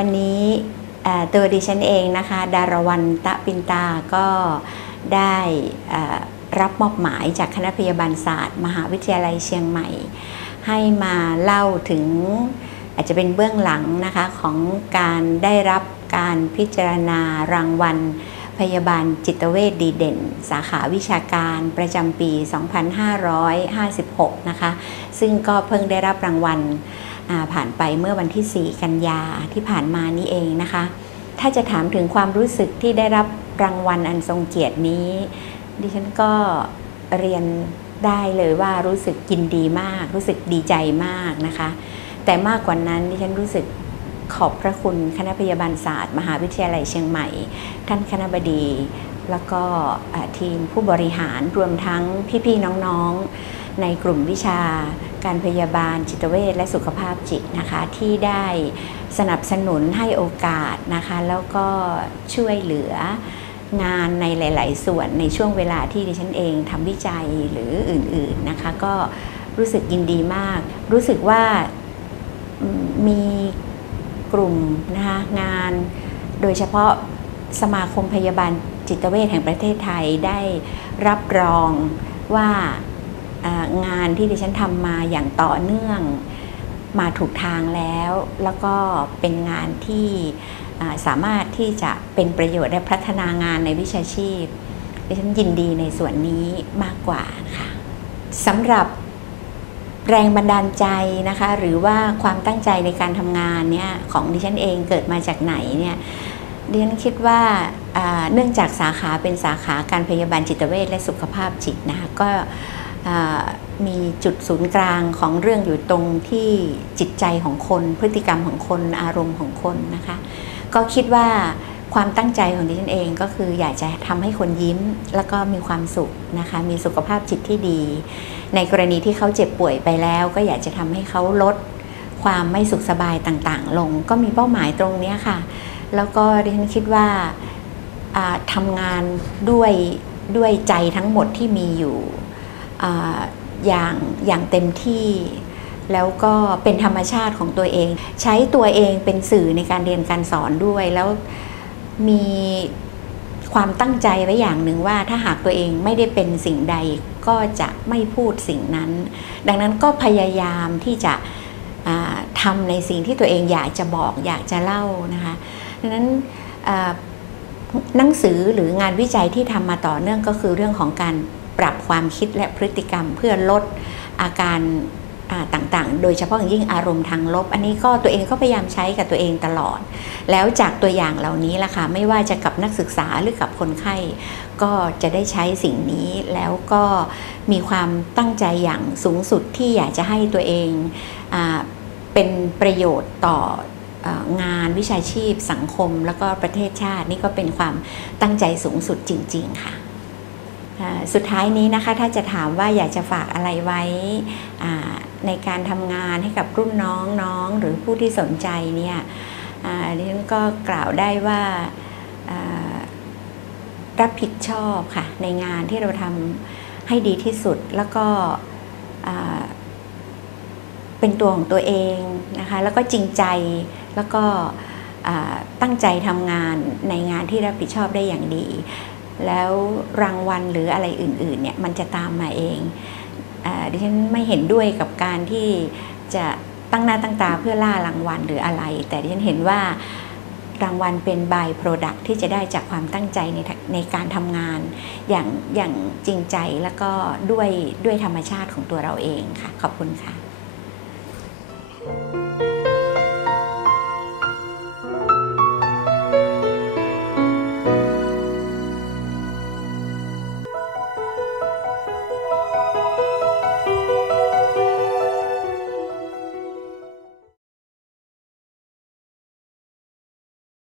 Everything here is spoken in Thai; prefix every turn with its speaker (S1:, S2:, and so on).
S1: วันนี้ตัวดิฉันเองนะคะ ดารวันตะปินตาก็ได้รับมอบหมายจากคณะพยาบาลศาสตร์ มหาวิทยาลัยเชียงใหม่ ให้มาเล่าถึงอาจจะเป็นเบื้องหลังนะคะของการได้รับการพิจารณารางวัล พยาบาลจิตเวชดีเด่น สาขาวิชาการประจำปี 2556 นะคะ ซึ่งก็เพิ่งได้รับรางวัล ผ่านไปเมื่อวันที่ 4 กันยาที่ผ่านมานี้เองนะคะ ถ้าจะถามถึงความรู้สึกที่ได้รับรางวัลอันทรงเกียรตินี้ ดิฉันก็เรียนได้เลยว่ารู้สึกยินดีมาก รู้สึกดีใจมากนะคะ แต่มากกว่านั้นดิฉันรู้สึกขอบพระคุณคณะพยาบาลศาสตร์ มหาวิทยาลัยเชียงใหม่ ท่านคณะบดี แล้วก็ทีมผู้บริหารรวมทั้งพี่ๆน้องๆ ในกลุ่มวิชา การพยาบาลจิตเวชและสุขภาพจิตนะคะที่ได้สนับสนุนให้โอกาสนะคะแล้วก็ช่วยเหลืองานในหลาย ๆ ส่วนในช่วงเวลาที่ดิฉันเองทำวิจัยหรืออื่น ๆนะคะ ก็รู้สึกยินดีมาก รู้สึกว่ามีกลุ่มนะคะงานโดยเฉพาะสมาคมพยาบาลจิตเวชแห่งประเทศไทยได้รับรองว่า งานที่ดิฉันทำมาอย่างต่อเนื่องมาถูกทางแล้ว แล้วก็เป็นงานที่สามารถที่จะเป็นประโยชน์และพัฒนางานในวิชาชีพดิฉันยินดีในส่วนนี้มากกว่าค่ะสำหรับแรงบันดาลใจนะคะ หรือว่าความตั้งใจในการทำงานเนี่ยของดิฉันเองเกิดมาจากไหนเนี่ยดิฉันคิดว่าเนื่องจากสาขาเป็นสาขาการพยาบาลจิตเวชและสุขภาพจิตนะคะก็ มีจุดศูนย์กลางของเรื่องอยู่ตรงที่จิตใจของคนพฤติกรรมของคนอารมณ์ของคนนะคะ ก็คิดว่าความตั้งใจของดิฉันเองก็คืออยากจะทำให้คนยิ้มแล้วก็มีความสุขนะคะ มีสุขภาพจิตที่ดี ในกรณีที่เขาเจ็บป่วยไปแล้ว ก็อยากจะทำให้เขาลดความไม่สุขสบายต่างๆ ลง ก็มีเป้าหมายตรงนี้ค่ะ แล้วก็ดิฉันคิดว่าอ่าทำงานด้วยด้วยใจทั้งหมดที่มีอยู่ อย่างอย่างเต็มที่แล้วก็เป็นธรรมชาติของตัวเอง ใช้ตัวเองเป็นสื่อในการเรียนการสอนด้วย แล้วมีความตั้งใจไว้อย่างหนึ่งว่าถ้าหากตัวเองไม่ได้เป็นสิ่งใดก็จะไม่พูดสิ่งนั้น ดังนั้นก็พยายามที่จะทำในสิ่งที่ตัวเองอยากจะบอกอยากจะเล่านะคะดังนั้นหนังสือหรืองานวิจัยที่ทำมาต่อเนื่องก็คือเรื่องของการ ปรับความคิดและพฤติกรรมเพื่อลดอาการต่างๆ โดยเฉพาะอย่างยิ่งอารมณ์ทางลบ อันนี้ก็ตัวเองก็พยายามใช้กับตัวเองตลอด แล้วจากตัวอย่างเหล่านี้ล่ะค่ะ ไม่ว่าจะกับนักศึกษาหรือกับคนไข้ ก็จะได้ใช้สิ่งนี้ แล้วก็มีความตั้งใจอย่างสูงสุดที่อยากจะให้ตัวเองอเป็นประโยชน์ต่องานวิชาชีพ สังคม แล้วก็ประเทศชาติ นี่ก็เป็นความตั้งใจสูงสุดจริง ๆ ค่ะ สุดท้ายนี้นะคะถ้าจะถามว่าอยากจะฝากอะไรไว้ในการทำงานให้กับรุ่นน้องน้องหรือผู้ที่สนใจเนี่ยอ่าดิฉันก็กล่าวได้ว่ารับผิดชอบค่ะในงานที่เราทำให้ดีที่สุดแล้วก็เป็นตัวของตัวเองนะคะแล้วก็จริงใจแล้วก็ตั้งใจทำงานในงานที่รับผิดชอบได้อย่างดี แล้วรางวัลหรืออะไรอื่นๆเนี่ยมันจะตามมาเองอดิฉันไม่เห็นด้วยกับการที่จะตั้งหน้าตั้งตาเพื่อล่ารางวัลหรืออะไร แต่ดิฉันเห็นว่ารางวัลเป็น by product ที่จะได้จากความตั้งใจในในการทำงาน อย่างอย่างจริงใจแล้วก็ด้วยด้วยธรรมชาติของตัวเราเองค่ะ ขอบคุณค่ะ